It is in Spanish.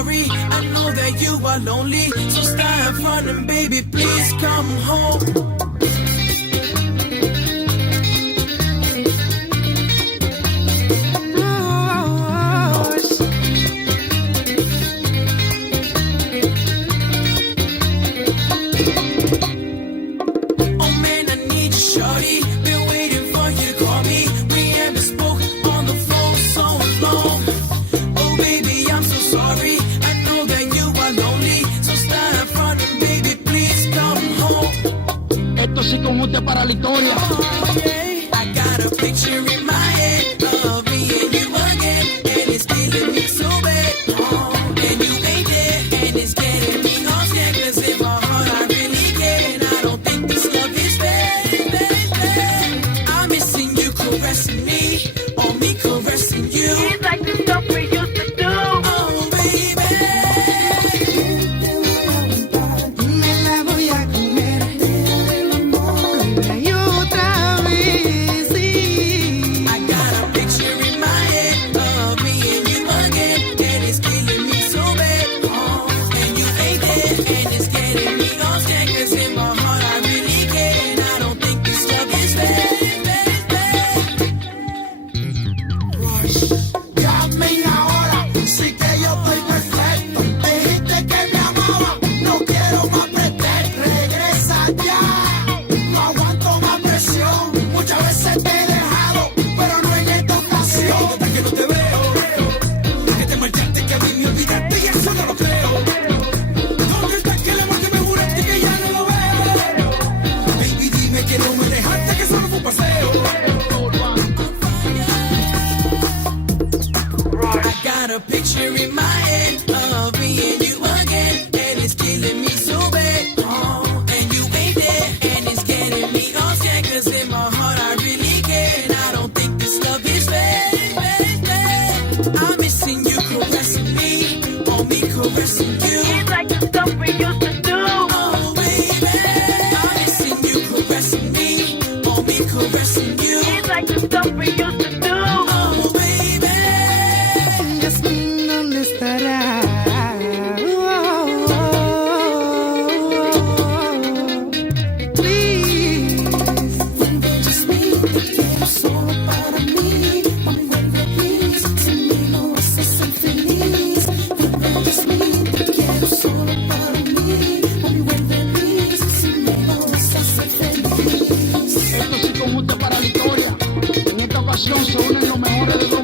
sorry. I know that you are lonely, so stop running, baby, please come home. Esto sí como usted para la historia. I got a picture in my head of me and you again, and it's killing me so bad. And you ain't there, and it's getting me all scared, 'cause in my heart I really care, and I don't think this love is fair, fair. I'm missing you caressing me, or me caressing you. It's like the stuff we used to do. Oh, baby. Me la voy a comer una y otra vez, sí. I got a picture in my head of me and you again, and it's killing me so bad. And you ain't there, and it's getting me all scared, 'cause in my heart I really care, and I don't think this love is fair, fair. Llamen ahora, sí que yo estoy perfecto. Dijiste que me amaba, no quiero más pretender. Regresa ya, no aguanto más presión. Muchas veces te he dejado, pero no en esta ocasión. Desde que no te veo, que te marchaste, que a mí me olvidaste y eso no lo creo. ¿Dónde está aquel amor que me juraste que ya no lo veo? Baby, dime que no me dejaste, que solo fue un paseo. I got a picture in my head of me and you again, and it's killing me so bad. And you ain't there, and it's getting me all scared, 'cause in my heart I really care, and I don't think this love is fair, fair. I'm missing you caressing me, or me caressing you. It's like the stuff we used to do. Oh, baby. I'm missing you caressing me, or me caressing you. It's like the stuff we used to do. Oh, baby. Yasmín, ¿dónde estará? Please. Jasmine, te quiero solo para mí. Mami, vuelve, please. Sin mí no vas a ser feliz. Vuelve, Jasmine, te quiero solo para mí. Mami, vuelve, please. Sin mí no vas a ser feliz. Esto sí como usted para la historia. En esta ocasión se unen los mejores de los